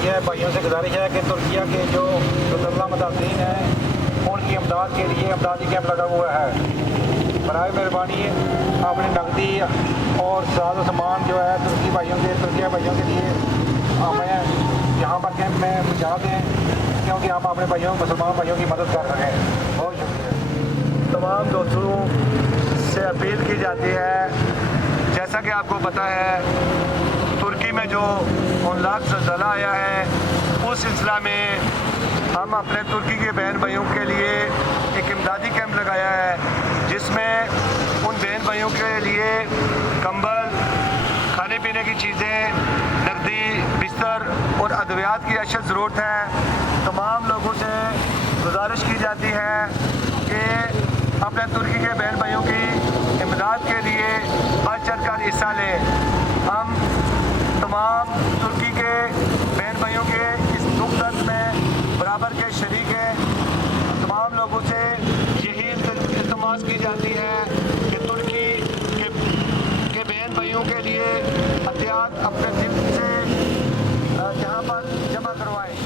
गुजारिश है, भाइयों से गुजारिश है कि तुर्किया के जो मुसल्ला मदादीन हैं उनकी इमदाद के लिए इमदादी कैंप लगा हुआ है। बराए मेहरबानी अपनी नकदी और साज़ो सामान जो है तुर्किया भाइयों के लिए हमें यहाँ पर कैंप में पहुँचा दें, क्योंकि हम अपने भाइयों मुसलमान भाइयों की मदद कर सकें। बहुत शुक्रिया। तमाम दोस्तों से अपील की जाती है, जैसा कि आपको पता है तुर्की में जो होनहार ज़लज़ला आया है, उस सिलसिला में हम अपने तुर्की के बहन भाइयों के लिए एक इमदादी कैंप लगाया है, जिसमें उन बहन भाइयों के लिए कंबल, खाने पीने की चीज़ें, नकदी, बिस्तर और अद्वियात की अशद ज़रूरत है। तमाम लोगों से गुजारिश की जाती है कि अपने तुर्की के बहन भाइयों की इमदाद के लिए बढ़ चढ़ कर हिस्सा लें। हम तमाम तुर्की के बहन भाइयों के इस दुख दर्द में बराबर के शरीक हैं। तमाम लोगों से यही इल्तिमास की जाती है कि तुर्की के बहन भाइयों के लिए हथियार अपने दिल से यहाँ पर जमा करवाएं।